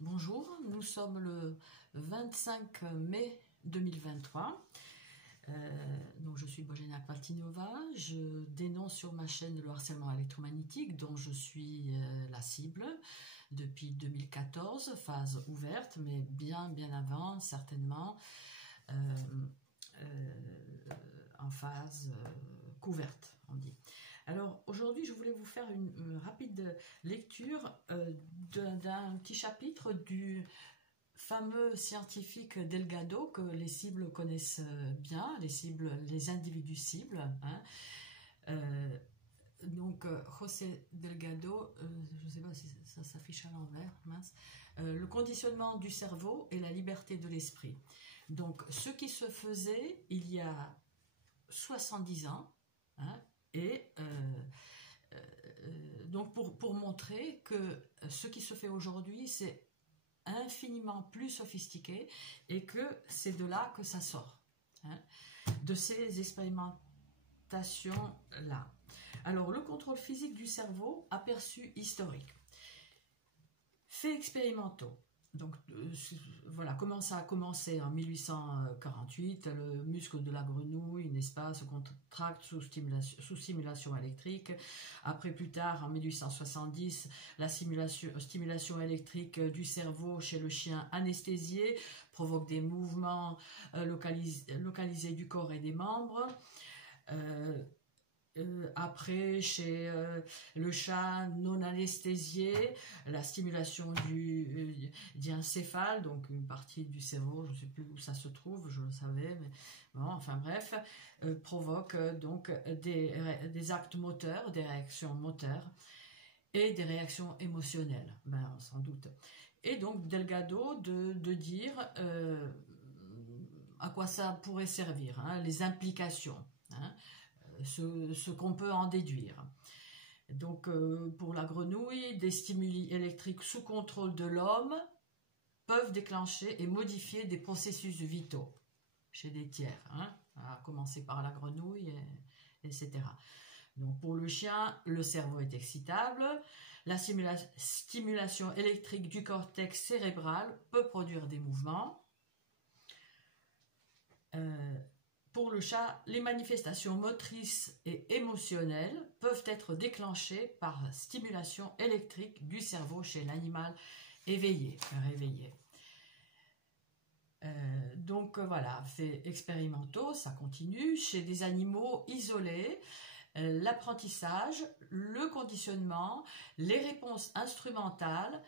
Bonjour, nous sommes le 25 mai 2023. Donc je suis Božena Kvaltinova, je dénonce sur ma chaîne le harcèlement électromagnétique dont je suis la cible depuis 2014, phase ouverte, mais bien avant certainement en phase couverte, on dit. Alors aujourd'hui je voulais vous faire une rapide lecture d'un petit chapitre du fameux scientifique Delgado que les cibles connaissent bien, les individus cibles. Donc José Delgado, je ne sais pas si ça s'affiche à l'envers, mince. Le conditionnement du cerveau et la liberté de l'esprit. Donc ce qui se faisait il y a 70 ans, et donc pour montrer que ce qui se fait aujourd'hui c'est infiniment plus sophistiqué et que c'est de là que ça sort, de ces expérimentations là. Alors le contrôle physique du cerveau, aperçu historique, faits expérimentaux. Donc voilà comment ça a commencé en 1848, le muscle de la grenouille, n'est-ce pas, se contracte sous stimulation électrique. Après plus tard, en 1870, la stimulation électrique du cerveau chez le chien anesthésié provoque des mouvements localisés du corps et des membres. Après, chez le chat non anesthésié, la stimulation du diencéphale, donc une partie du cerveau, je ne sais plus où ça se trouve, je le savais, mais bon, enfin bref, provoque donc des actes moteurs, des réactions moteurs et des réactions émotionnelles, ben, sans doute. Et donc Delgado de dire à quoi ça pourrait servir, les implications, ce qu'on peut en déduire. Donc pour la grenouille, des stimuli électriques sous contrôle de l'homme peuvent déclencher et modifier des processus vitaux chez des tiers, à commencer par la grenouille, etc. Donc pour le chien, le cerveau est excitable, la stimulation électrique du cortex cérébral peut produire des mouvements. Pour le chat, les manifestations motrices et émotionnelles peuvent être déclenchées par stimulation électrique du cerveau chez l'animal éveillé, réveillé. Donc voilà, faits expérimentaux, ça continue. Chez des animaux isolés, l'apprentissage, le conditionnement, les réponses instrumentales,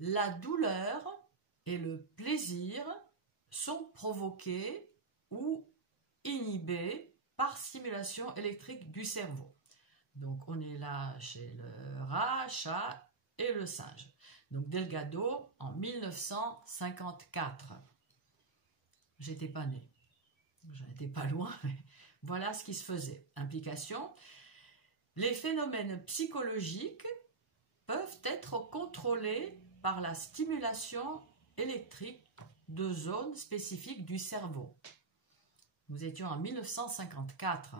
la douleur et le plaisir sont provoqués ou inhibé par stimulation électrique du cerveau. Donc on est là chez le rat, chat et le singe. Donc Delgado en 1954. J'étais pas née. J'étais pas loin, mais voilà ce qui se faisait. Implication. Les phénomènes psychologiques peuvent être contrôlés par la stimulation électrique de zones spécifiques du cerveau. Nous étions en 1954.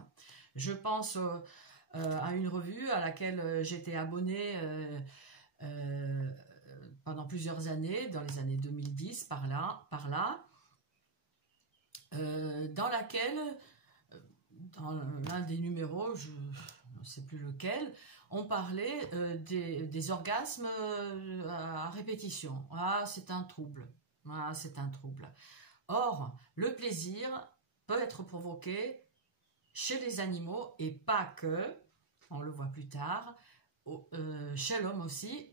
Je pense à une revue à laquelle j'étais abonnée pendant plusieurs années, dans les années 2010, par là, dans laquelle, dans l'un des numéros, je ne sais plus lequel, on parlait des orgasmes à répétition. Ah, c'est un trouble. Ah, c'est un trouble. Or, le plaisir peut être provoqué chez les animaux et pas que, on le voit plus tard, chez l'homme aussi,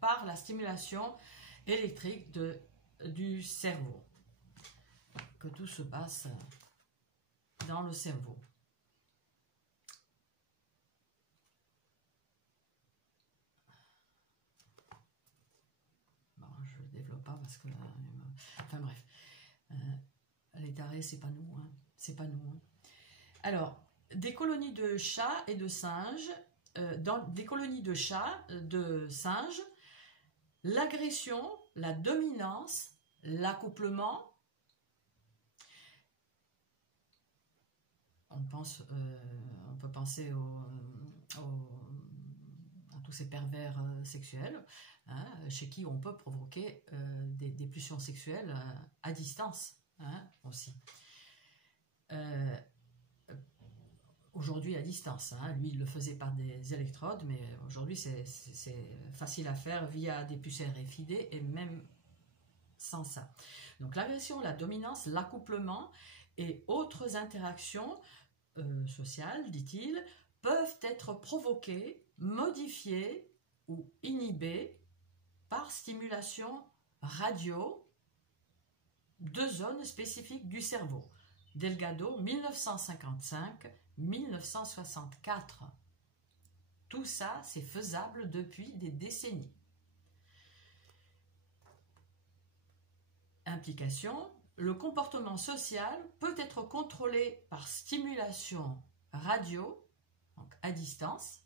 par la stimulation électrique du cerveau. Que tout se passe dans le cerveau. Bon, je ne le développe pas parce que... enfin bref. Les tarés, c'est pas nous, c'est pas nous. Alors, des colonies de chats et de singes, dans des colonies de chats, de singes, l'agression, la dominance, l'accouplement, on peut penser à tous ces pervers sexuels, hein, chez qui on peut provoquer des pulsions sexuelles à distance, hein, aussi. Aujourd'hui à distance, hein. Lui il le faisait par des électrodes, mais aujourd'hui c'est facile à faire via des puces RFID et même sans ça. Donc l'agression, la dominance, l'accouplement et autres interactions sociales, dit-il, peuvent être provoquées, modifiées ou inhibées par stimulation radio de zones spécifiques du cerveau. Delgado, 1955-1964. Tout ça, c'est faisable depuis des décennies. Implication, le comportement social peut être contrôlé par stimulation radio, donc à distance,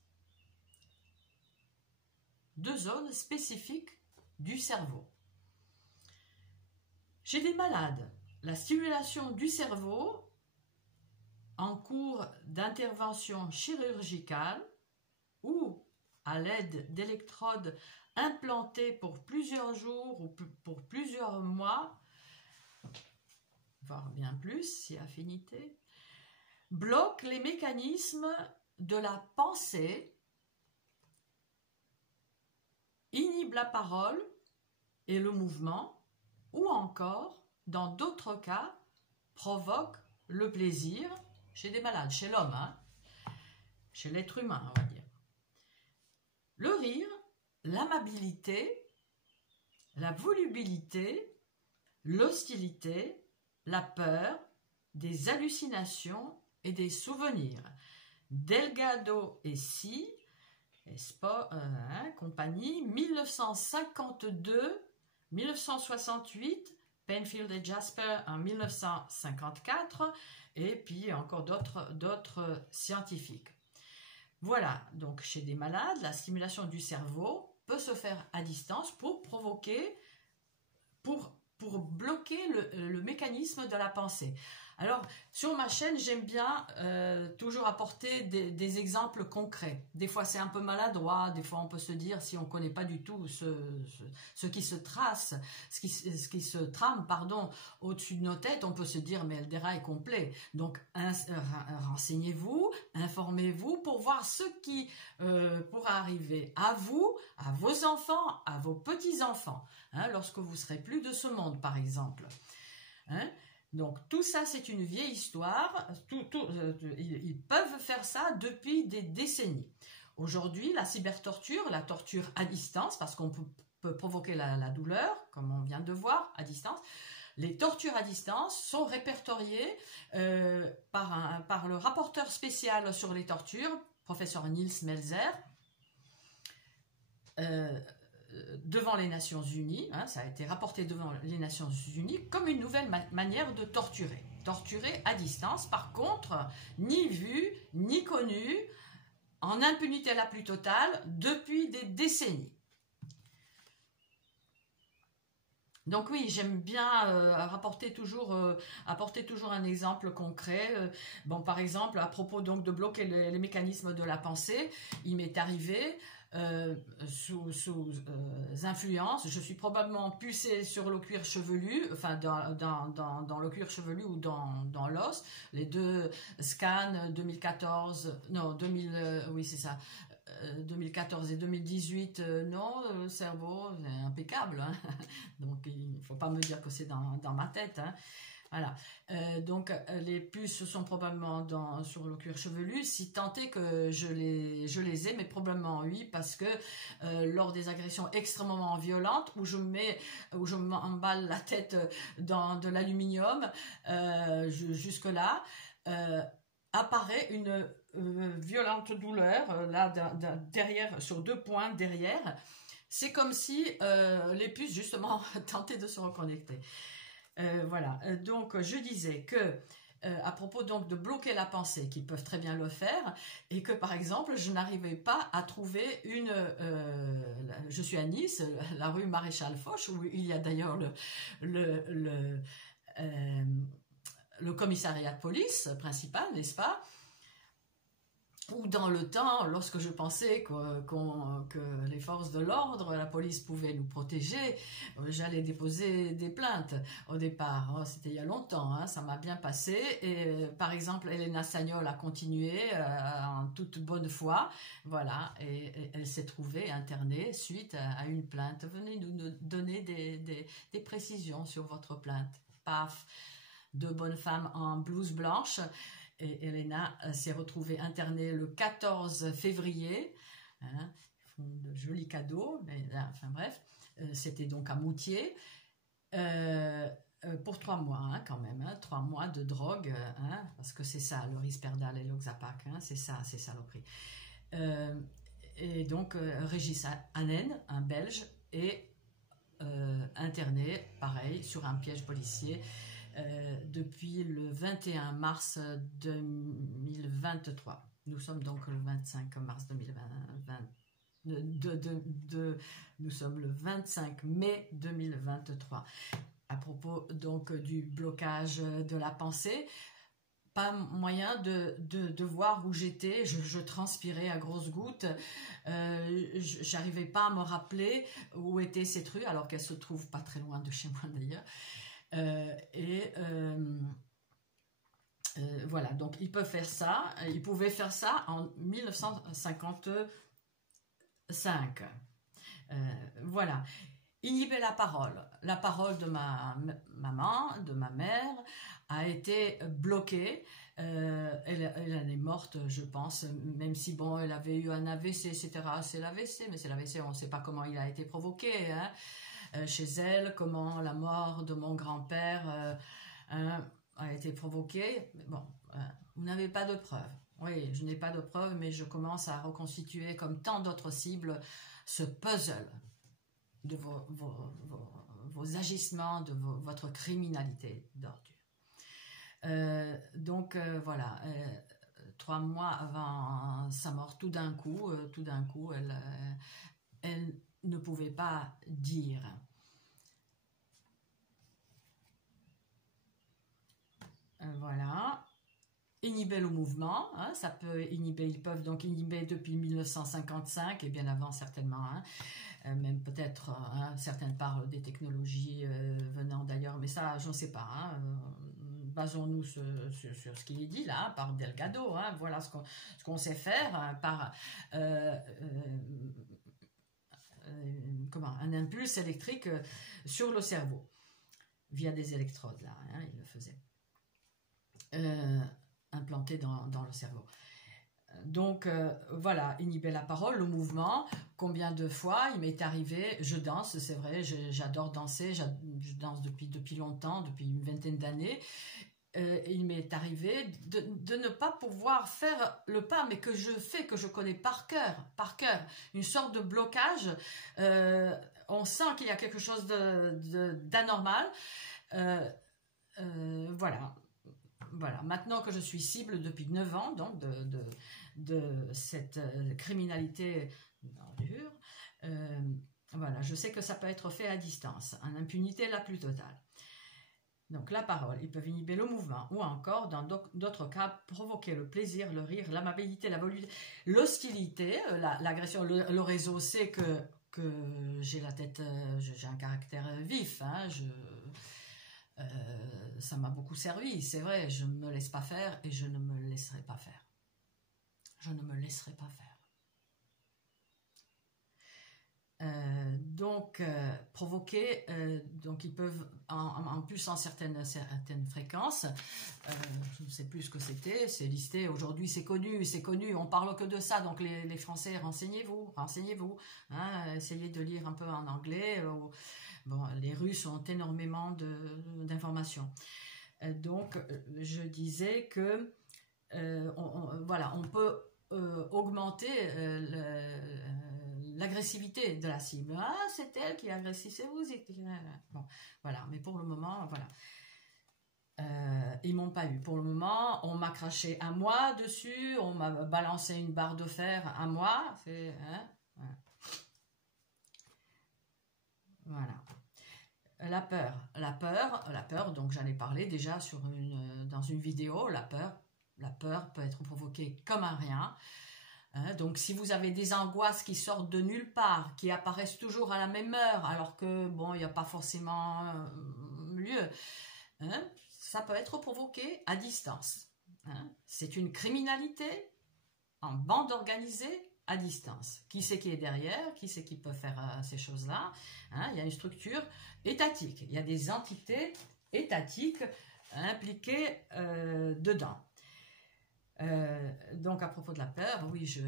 de zones spécifiques du cerveau. Chez des malades, la stimulation du cerveau en cours d'intervention chirurgicale ou à l'aide d'électrodes implantées pour plusieurs jours ou pour plusieurs mois, voire bien plus si affinité, bloque les mécanismes de la pensée, inhibe la parole et le mouvement, ou encore, dans d'autres cas, provoque le plaisir chez des malades, chez l'homme, hein, chez l'être humain, on va dire. Le rire, l'amabilité, la volubilité, l'hostilité, la peur, des hallucinations et des souvenirs. Delgado et Si, compagnie, 1952-1968, Penfield et Jasper en 1954, et puis encore d'autres scientifiques. Voilà, donc chez des malades, la stimulation du cerveau peut se faire à distance pour provoquer, pour bloquer le mécanisme de la pensée. Alors, sur ma chaîne, j'aime bien toujours apporter des exemples concrets. Des fois, c'est un peu maladroit. Des fois, on peut se dire, si on ne connaît pas du tout ce qui se trace, ce qui se trame, pardon, au-dessus de nos têtes, on peut se dire, mais Eldera est complet. Donc, renseignez-vous, informez-vous pour voir ce qui pourra arriver à vous, à vos enfants, à vos petits-enfants, hein, lorsque vous serez plus de ce monde, par exemple. Hein? Donc tout ça, c'est une vieille histoire. Ils peuvent faire ça depuis des décennies. Aujourd'hui, la cybertorture, la torture à distance, parce qu'on peut provoquer la douleur, comme on vient de voir, à distance. Les tortures à distance sont répertoriées par le rapporteur spécial sur les tortures, professeur Niels Melzer, devant les Nations Unies, hein, ça a été rapporté devant les Nations Unies comme une nouvelle manière de torturer. Torturer à distance, par contre, ni vu, ni connu, en impunité la plus totale, depuis des décennies. Donc oui, j'aime bien apporter toujours un exemple concret. Bon, par exemple, à propos donc de bloquer les mécanismes de la pensée, il m'est arrivé sous influence, je suis probablement pucée sur le cuir chevelu, enfin dans le cuir chevelu ou dans l'os. Les deux scans 2014, non 2000, oui c'est ça. 2014 et 2018, non, le cerveau est impeccable, hein. Donc il ne faut pas me dire que c'est dans ma tête, hein. Voilà, donc les puces sont probablement sur le cuir chevelu, si tant est que je les ai, mais probablement oui, parce que lors des agressions extrêmement violentes, où je m'emballe la tête dans de l'aluminium, jusque-là, apparaît une violente douleur, là, derrière, sur 2 points derrière. C'est comme si les puces, justement, tentaient de se reconnecter. Voilà, donc je disais que à propos donc de bloquer la pensée, qu'ils peuvent très bien le faire, et que par exemple je n'arrivais pas à trouver je suis à Nice, la rue Maréchal Foch, où il y a d'ailleurs le commissariat de police principal, n'est-ce pas? ou dans le temps, lorsque je pensais que les forces de l'ordre, la police pouvait nous protéger, j'allais déposer des plaintes au départ. Oh, c'était il y a longtemps, hein, ça m'a bien passé. Et par exemple, Elena Sagnol a continué en toute bonne foi, voilà, et elle s'est trouvée internée suite à une plainte. Venez nous donner des précisions sur votre plainte. Paf, deux bonnes femmes en blouse blanche. Et Elena s'est retrouvée internée le 14 février. Hein, ils font de jolis cadeaux, mais enfin bref, c'était donc à Moutier. Pour 3 mois, hein, quand même, hein, 3 mois de drogue, hein, parce que c'est ça, le Risperdal et l'Oxapac, hein, c'est ça, c'est saloperie. Et donc, Régis Hanen, un Belge, est interné, pareil, sur un piège policier. Depuis le 21 mars 2023. Nous sommes donc le 25 mars 2020. Nous sommes le 25 mai 2023. À propos donc du blocage de la pensée, pas moyen de voir où j'étais, je transpirais à grosses gouttes, j'arrivais pas à me rappeler où était cette rue, alors qu'elle se trouve pas très loin de chez moi d'ailleurs. Voilà, donc ils peuvent faire ça. Ils pouvaient faire ça en 1955. Voilà. Inhiber la parole. La parole de ma maman, de ma mère, a été bloquée. Elle est morte, je pense, même si bon, elle avait eu un AVC, etc. C'est l'AVC, mais c'est l'AVC, on ne sait pas comment il a été provoqué, hein. Chez elle, comment la mort de mon grand-père a été provoquée. Mais bon, vous n'avez pas de preuves. Oui, je n'ai pas de preuves, mais je commence à reconstituer, comme tant d'autres cibles, ce puzzle de vos agissements, de votre criminalité d'ordure. Donc, voilà. 3 mois avant sa mort, tout d'un coup, elle ne pouvait pas dire. Voilà. Inhiber le mouvement, hein, ça peut inhiber, ils peuvent donc inhiber depuis 1955 et bien avant certainement, hein, même peut-être, hein, certaines parlent des technologies venant d'ailleurs, mais ça je ne sais pas, hein, basons-nous sur ce qui est dit là par Delgado, hein, voilà ce qu'on sait faire, hein, par un impulse électrique sur le cerveau via des électrodes là, hein, il le faisait implanté dans le cerveau. Donc voilà, inhiber la parole, le mouvement. Combien de fois il m'est arrivé, je danse, c'est vrai, j'adore danser, je danse depuis longtemps, depuis une vingtaine d'années. Il m'est arrivé de ne pas pouvoir faire le pas, mais que je connais par cœur, une sorte de blocage. On sent qu'il y a quelque chose d'anormal. Voilà. Voilà, maintenant que je suis cible depuis 9 ans donc de cette criminalité d'ordure, voilà, je sais que ça peut être fait à distance, en impunité la plus totale. Donc la parole, ils peuvent inhiber le mouvement, ou encore, dans d'autres cas, provoquer le plaisir, le rire, l'amabilité, la volupté, l'hostilité, l'agression. Le réseau sait que j'ai la tête, j'ai un caractère vif, hein, ça m'a beaucoup servi, c'est vrai, je ne me laisse pas faire et je ne me laisserai pas faire. Je ne me laisserai pas faire. Donc, provoquer, donc ils peuvent, en plus en certaines fréquences, je ne sais plus ce que c'était, c'est listé, aujourd'hui c'est connu, on parle que de ça, donc les Français, renseignez-vous, hein, essayez de lire un peu en anglais. Bon, les Russes ont énormément d'informations. Donc, je disais que voilà, on peut augmenter l'agressivité de la cible. Ah, c'est elle qui est agressive, c'est vous. Bon, voilà, mais pour le moment, voilà. Ils m'ont pas eu. Pour le moment, on m'a craché à moi dessus, on m'a balancé une barre de fer à moi. Hein, voilà. La peur, donc j'en ai parlé déjà dans une vidéo, la peur, La peur peut être provoquée comme un rien. Hein, donc si vous avez des angoisses qui sortent de nulle part, qui apparaissent toujours à la même heure, alors que bon, il n'y a pas forcément lieu, hein, ça peut être provoqué à distance. Hein. C'est une criminalité en bande organisée à distance. Qui c'est qui est derrière? Qui c'est qui peut faire ces choses-là? Hein, il y a une structure étatique. Il y a des entités étatiques impliquées dedans. Donc à propos de la peur, oui, je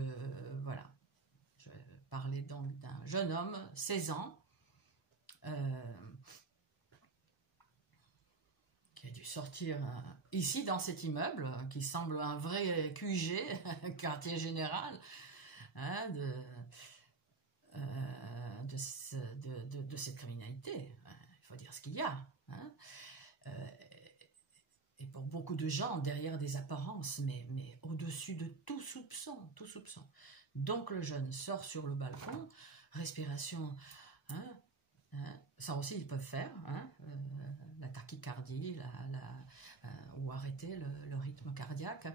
parlais donc d'un jeune homme, 16 ans, qui a dû sortir ici dans cet immeuble, qui semble un vrai QG, quartier général, hein, de cette criminalité. Il faut dire ce qu'il y a. Hein. Et pour beaucoup de gens, derrière des apparences, mais au-dessus de tout soupçon, tout soupçon. Donc le jeune sort sur le balcon, respiration, hein, ça aussi ils peuvent faire, hein, la tachycardie, ou arrêter le rythme cardiaque.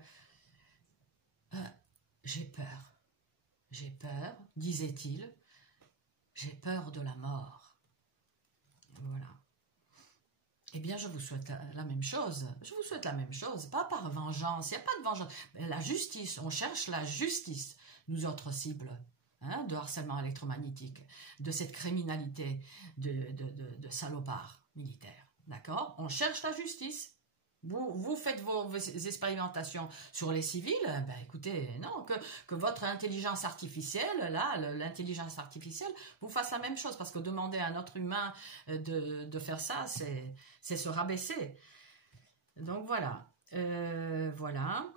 J'ai peur, disait-il, j'ai peur de la mort. Voilà. Eh bien, je vous souhaite la même chose. Je vous souhaite la même chose, pas par vengeance. Il n'y a pas de vengeance. La justice, on cherche la justice, nous autres cibles, hein, de harcèlement électromagnétique, de cette criminalité de salopards militaires. D'accord? On cherche la justice. Vous faites vos expérimentations sur les civils, ben écoutez, non, que votre intelligence artificielle, là, l'intelligence artificielle, vous fasse la même chose, parce que demander à un autre humain de faire ça, c'est se rabaisser. Donc voilà, voilà.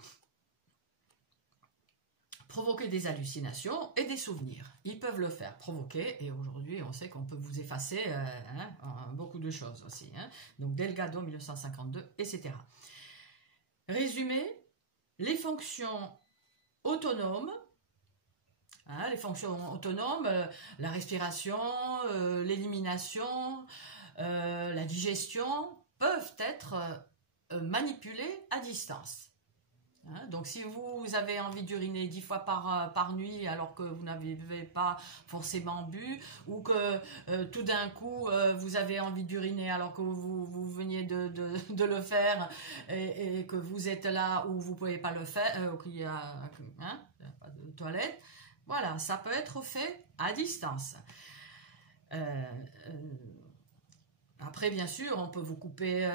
Provoquer des hallucinations et des souvenirs. Ils peuvent le faire, provoquer, et aujourd'hui on sait qu'on peut vous effacer beaucoup de choses aussi. Hein. Donc Delgado 1952, etc. Résumé, les fonctions autonomes, hein, la respiration, l'élimination, la digestion, peuvent être manipulées à distance. Hein, donc si vous avez envie d'uriner 10 fois par nuit alors que vous n'avez pas forcément bu, ou que tout d'un coup vous avez envie d'uriner alors que vous veniez de le faire, et que vous êtes là où vous ne pouvez pas le faire, qu'il y a pas de toilette, voilà, ça peut être fait à distance. Après, bien sûr, on peut vous couper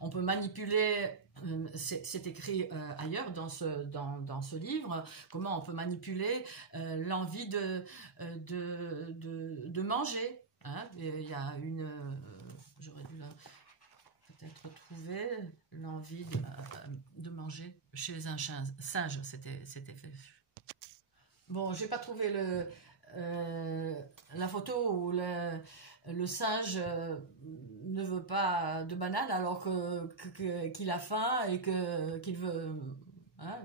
on peut manipuler. C'est écrit ailleurs dans ce livre, comment on peut manipuler l'envie de manger. Hein. Il y a j'aurais dû peut-être trouver l'envie de manger chez un singe. C'était fait. Bon, j'ai pas trouvé la photo où le singe ne veut pas de banane alors qu'il a faim et qu'il veut, hein,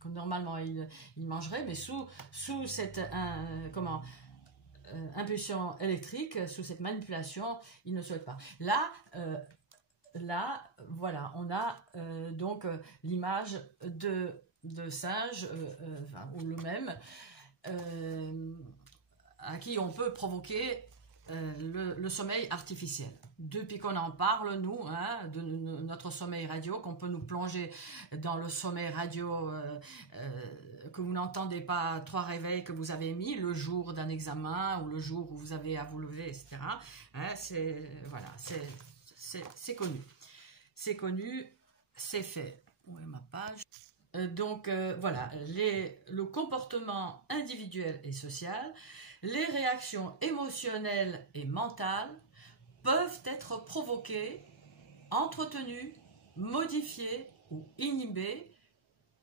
que normalement il mangerait, mais sous cette impulsion électrique, sous cette manipulation, il ne souhaite pas. Là, voilà, on a donc l'image de singe, ou le même, à qui on peut provoquer le sommeil artificiel. Depuis qu'on en parle, nous, hein, de notre sommeil radio, qu'on peut nous plonger dans le sommeil radio, que vous n'entendez pas 3 réveils que vous avez mis le jour d'un examen ou le jour où vous avez à vous lever, etc. Hein, c'est connu. C'est connu, c'est fait. Où est ma page ? Donc voilà, le comportement individuel et social, les réactions émotionnelles et mentales peuvent être provoquées, entretenues, modifiées ou inhibées,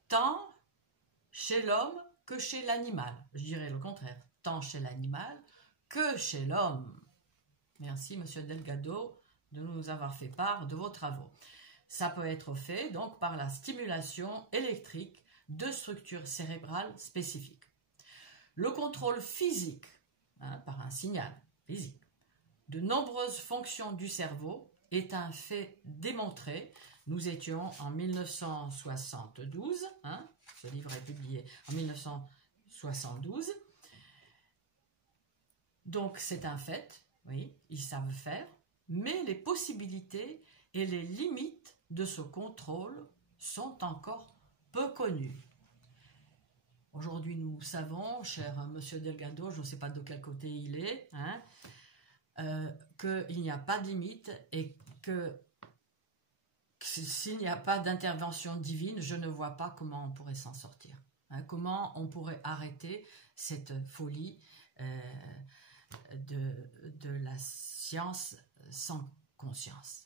tant chez l'homme que chez l'animal. Je dirais le contraire, tant chez l'animal que chez l'homme. Merci, Monsieur Delgado, de nous avoir fait part de vos travaux. Ça peut être fait donc par la stimulation électrique de structures cérébrales spécifiques. Le contrôle physique, hein, par un signal physique, de nombreuses fonctions du cerveau est un fait démontré. Nous étions en 1972, hein, ce livre est publié en 1972. Donc c'est un fait, oui, ils savent faire, mais les possibilités et les limites de ce contrôle sont encore peu connues. Aujourd'hui, nous savons, cher monsieur Delgado, je ne sais pas de quel côté il est, hein, qu'il n'y a pas de limite et que s'il n'y a pas d'intervention divine, je ne vois pas comment on pourrait s'en sortir. Hein, comment on pourrait arrêter cette folie de la science sans conscience.